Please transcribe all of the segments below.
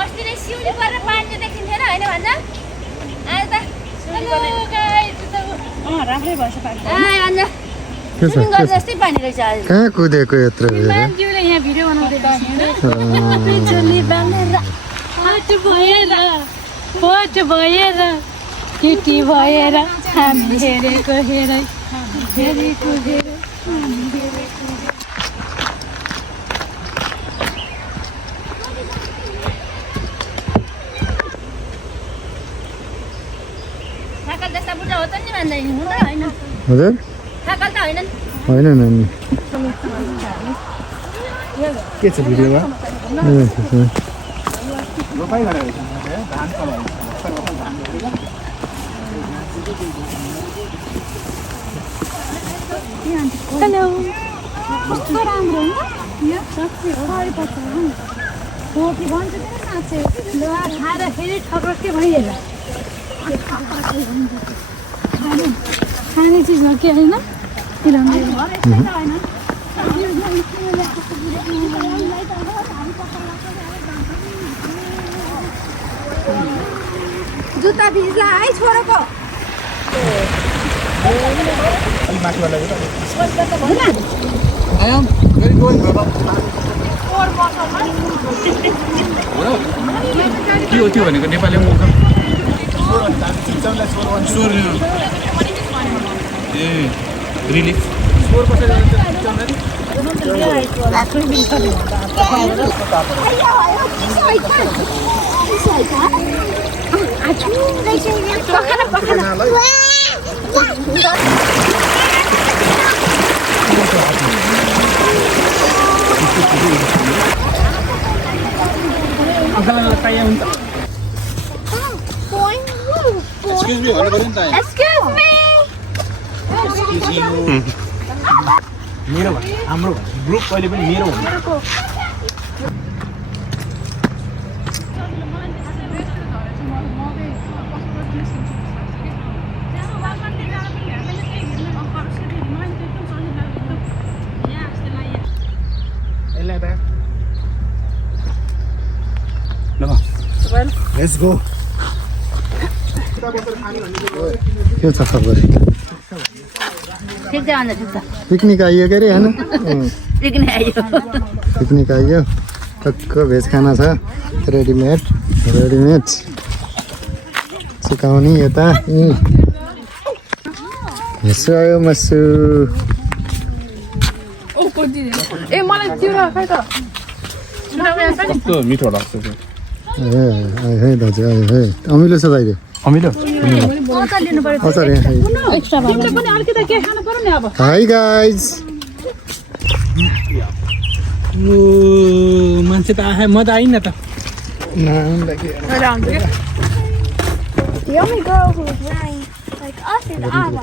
अस्ति नै सिउली परेर पानी देखिन्थेन होइन भन्छ आज त हेलो गाइस राम्रै भएछ पानी स्विमिङ गर्दा जस्तै पानी रहेछ आज कहाँ कुदेको यत्रो मान्छेले यहाँ भिडियो बनाउँदै बिजुली बालेर फोटो भएर केटी भएर हामी हेरेको हेरै हेरेको हेरै थाकल जस्ता बुढा हो त नि भन्दैन होइन हजुर थाकल त होइन होइन नानी के छ भिडियोमा हेलो कस्तो राम्रो हो यो साँच्चै हो सयपत्री हो कि भन्छ किन साँच्चै हो ल खाएर फेरि ठक्रक्कै भइहाल्छ खाने चिज हो कि होइन जुत्ता भिज्ला है छोडेको के हो त्यो भनेको नेपालीमा मुख ए relief Excuse me, ano ba rin tayo? Excuse me. मेरो हाम्रो ग्रुप कहिले पनि मेरो हुन्छ Let's go. के छ खबर ठिक छ भन्दा ठिक छ पिकनिक आइयो के अरे होइन पिकनिक आइयो पिकनिक आइयो टक्क भेज खाना छ रेडिमेड सुकाउने यता यसो आयो मसु ए मलाई त्यो खै त कस्तो मिठो लाग्छ त्यो है दाजु है अमिलो छ दाइले अमिलो अचार लिनु पर्यो अचार एक्स्ट्रा भाइले पनि अलिकति के खानु पर्यो नि अब हाई गाइज ओ मान्छे त आए म त आइन त The only girl who was wearing like us is Ava.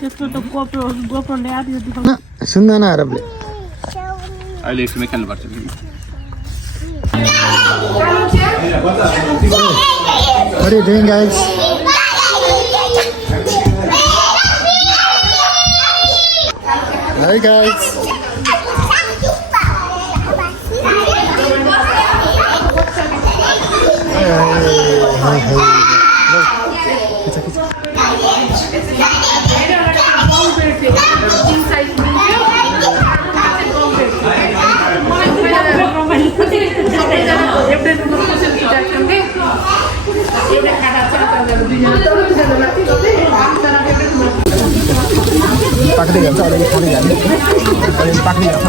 त्यस्तो त गोप्रो ल्यादियो सुन्दैन अरबले अहिले एकछिन खेल्नु पर्छ What are you doing, guys? Hi, guys. पाक्दै जान्छ अलिअलि खाँदै जाने अलिअलि पाक्दै जान्छ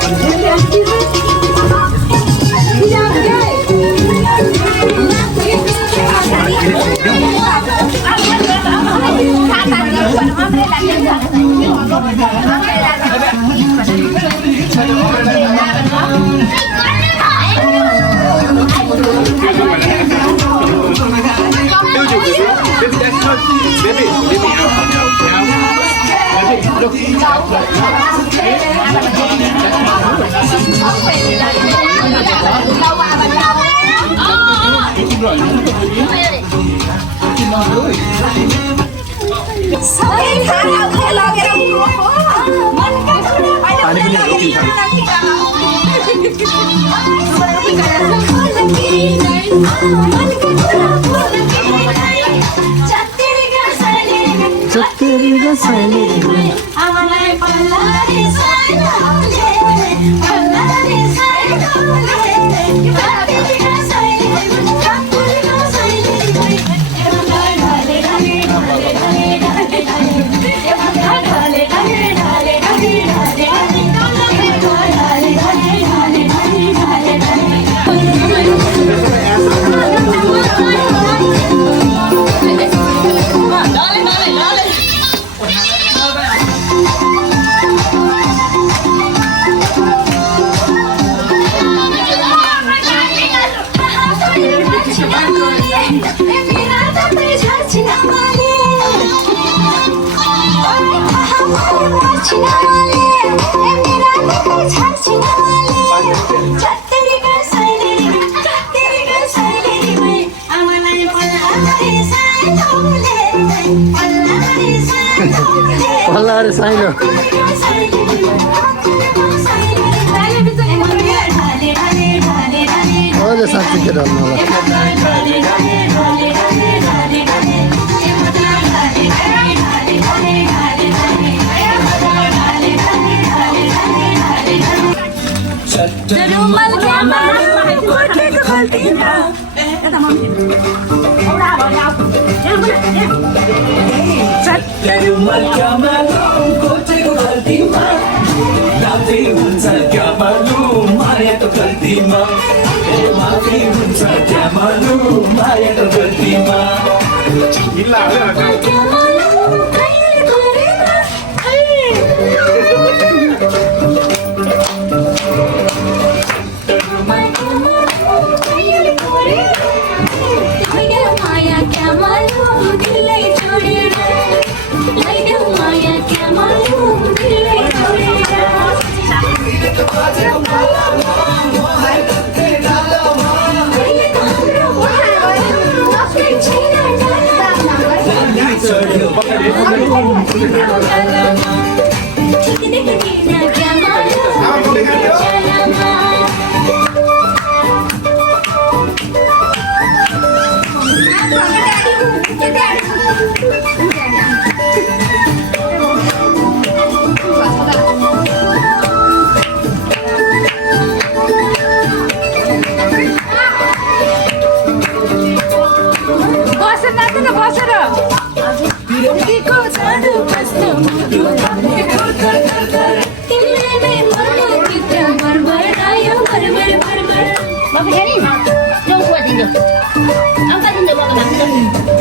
Sorry, चत्तेरी गसाइले आमालाई पल्लाले साइडले पल्लाले साइडले चत्तेरी गसाइले चत्तेरी गसाइले ढाले ढाले ढाले ढाले ढाले ढाले ढाले ढाले पल्लाले साइलो अहिले साँच्ची के डल्नु होला रुमाल क्यामा कोठेको खल्तीमा रुमाल क्या मालुम कोठेको खल्तीमा माफी हुन्छ क्या मालुम मायाको गल्तीमा माफी हुन्छ क्या मालुम मायाको गल्तीमा माया क्या मालूम दिलै छोडेर लैदेऊ माया क्या मालूम दिलै क्या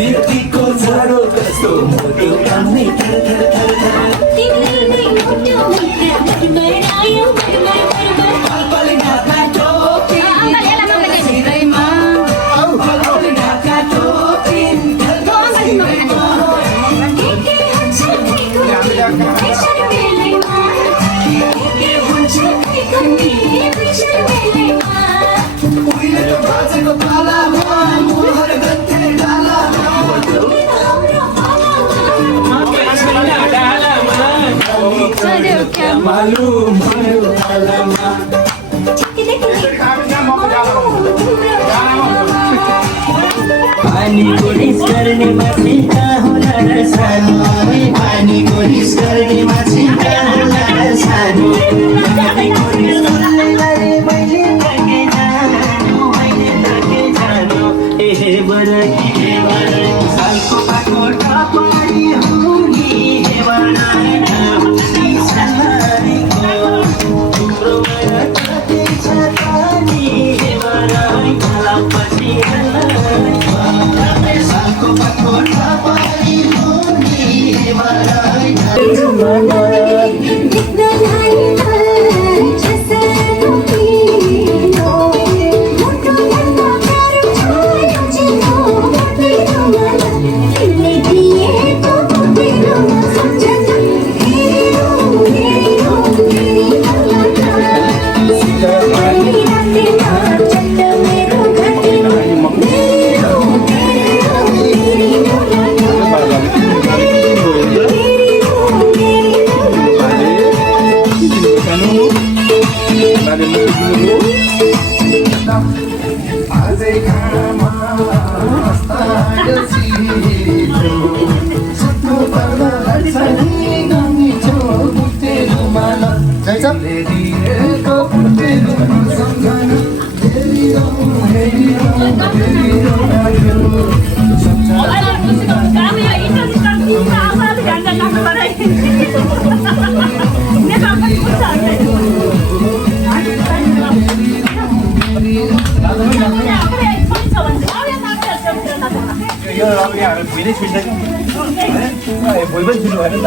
तिमीको झाडो कस्तो मोटो कामै तिमीले मोटो भरभरायो पापले ढाका टोकिन सिरैमा पापले ढाका टोकिन उहिलेको बाजेको पालामा मोहर गन्थे डालामा क्या मालुम भयो डालामा पानीको रिस गर्ने मान्छे कहाँ होला र सानो पानीको रिस गर्ने मान्छे कहाँ होला र सानो पानीको रिस गर्नेलाई मैले ताके जानु हे बरकी हे बरकी सालको पाको टपाडी हुनी हे बरकी सारीको तिम्रो माया कति छ तानी हे बरकी पछि सालको पाको टपाडी हुनी हे Aze kama यो रगडी हालेर भुइँनै छुट्छ क्या भुइँ पनि छुट्नु भएन नि त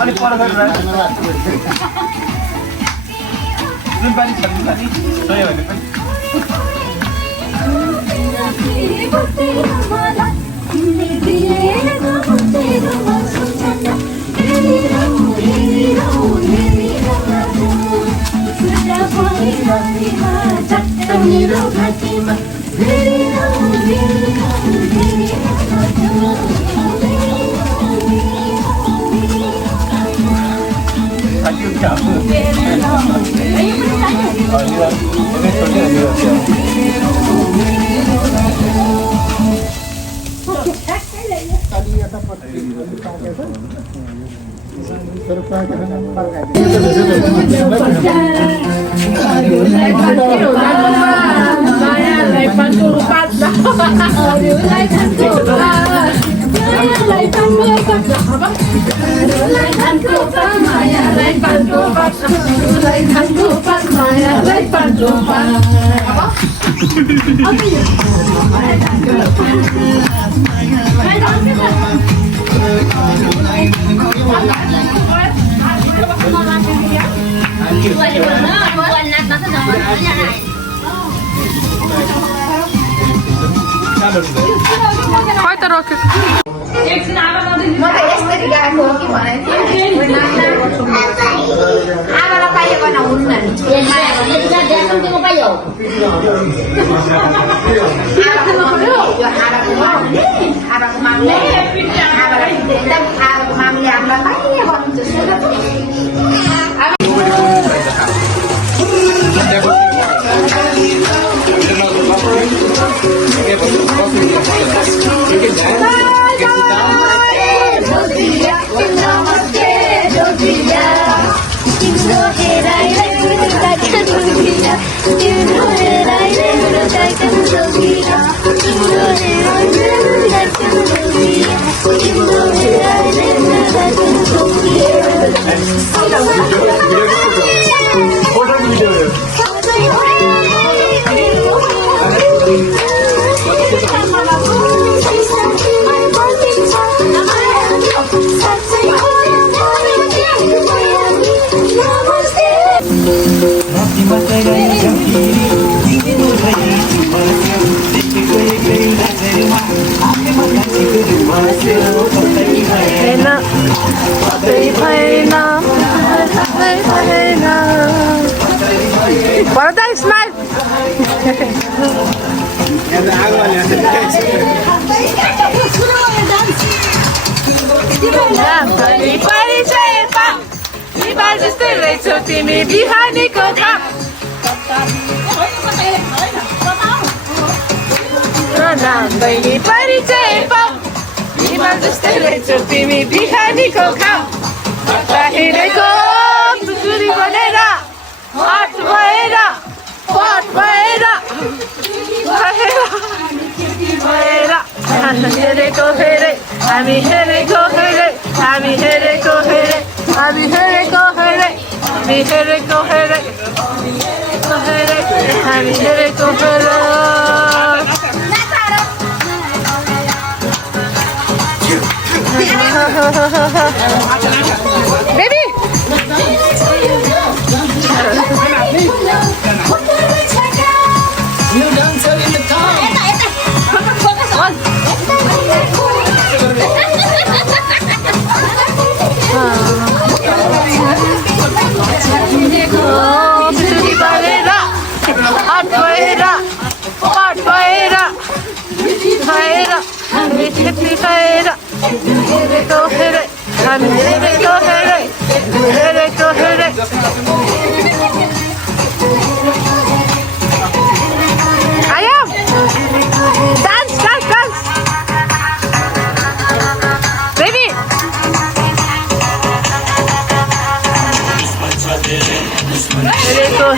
अलिक पर जुन पानी छ जुन पानी सही भने पनि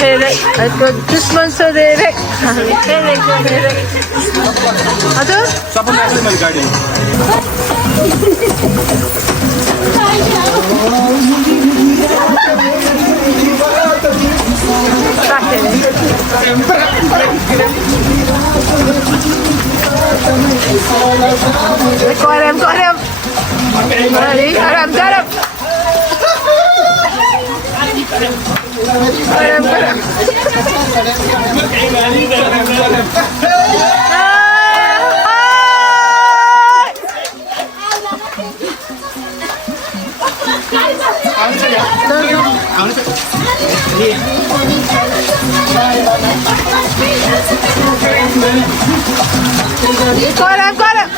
Here दुश्मन सोधेर हजुर सबै राख्दै मैले गाडी Corem. Garam.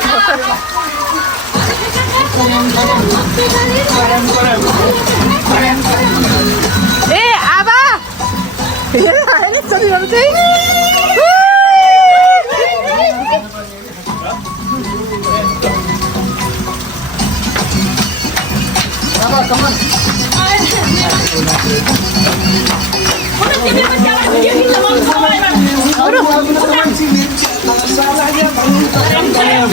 Corem. Abba! Ini tadi apa sih? Come on. Corem.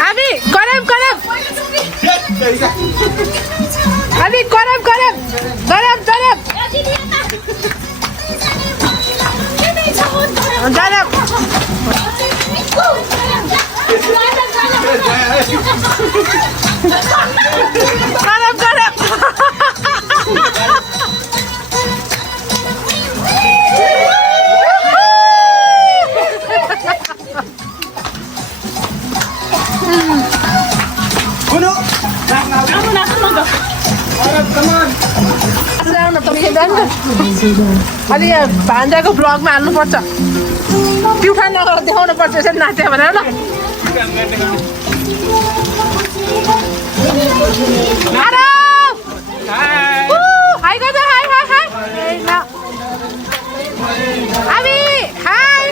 Abi, corem. Abi, corem. Corem. अनि भान्जाको ब्लगमा हाल्नुपर्छ प्युठान नगर देखाउनु पर्छ यसरी नाच्यो भनेर ल हाई गर्छ हाई हामी हाई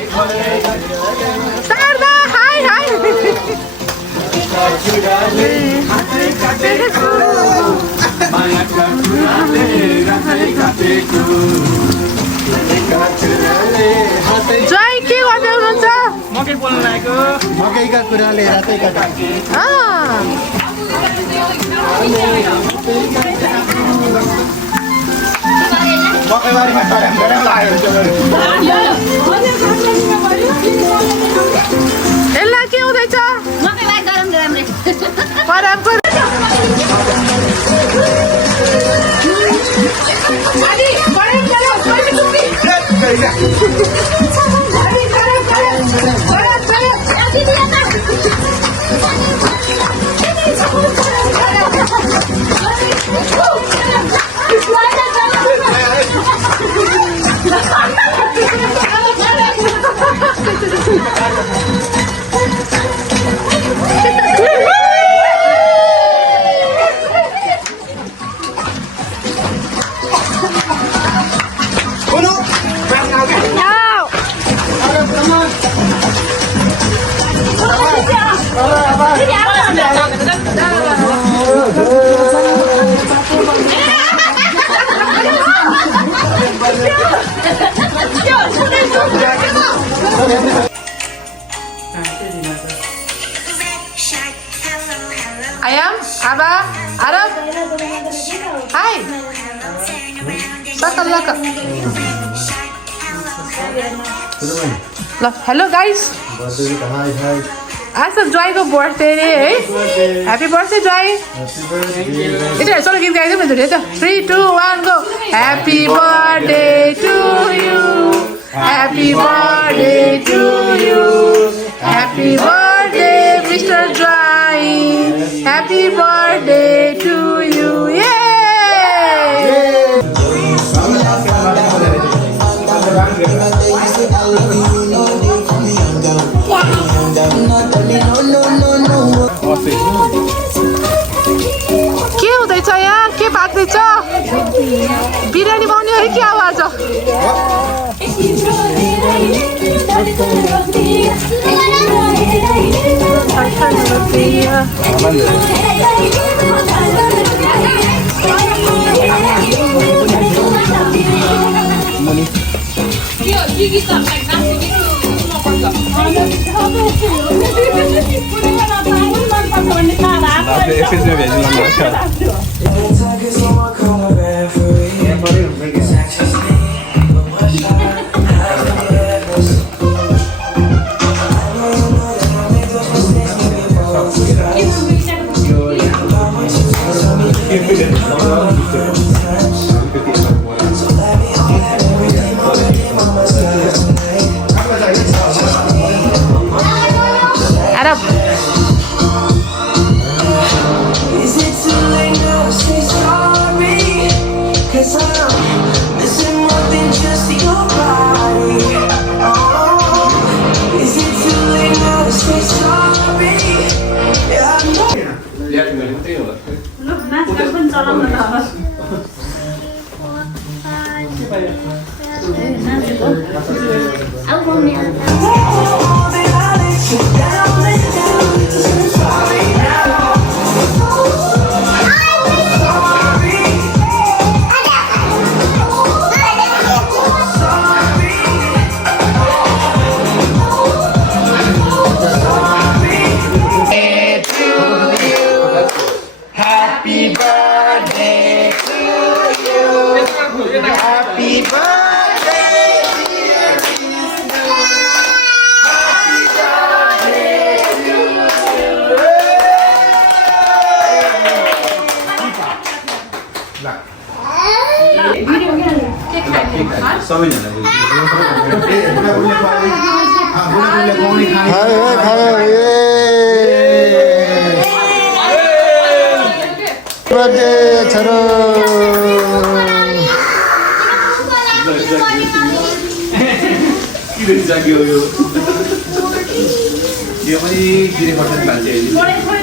शारदा हाई जय के गर्दै हुनुहुन्छ मकै बोल्न लागेको मकैका कुराले रातै काटे मकैबारीमा गरम लाग्यो यसलाई के हुँदैछ परमको Ayam, Abba, Arab. Hi. Sakalaka. Hello guys. आज त जोयको बर्थडे रे है ह्यापी बर्थडे जोय यता चलो गीत गाइदिउँ न त 3 2 1 go happy birthday to you happy birthday to you happy birthday mister Joy happy birthday to you ये के हुँदैछ यहाँ के पाक्दैछ बिरयानी बनाउने है कि अब आज एकैचोटि भेजिङ लाग्छ Arab Is it too late now to say sorry? 'Cause I'm missing more than just your body. Oh, is it too late now to say sorry? Yeah, I know. अब mummy Oh, that I let you down, to say sorry now. Happy birthday to you. Happy birthday, dear Vishnu. Happy birthday to you. खायो birthday छोरो किन जाग्यो यो पनि गिरे खर्च मान्छे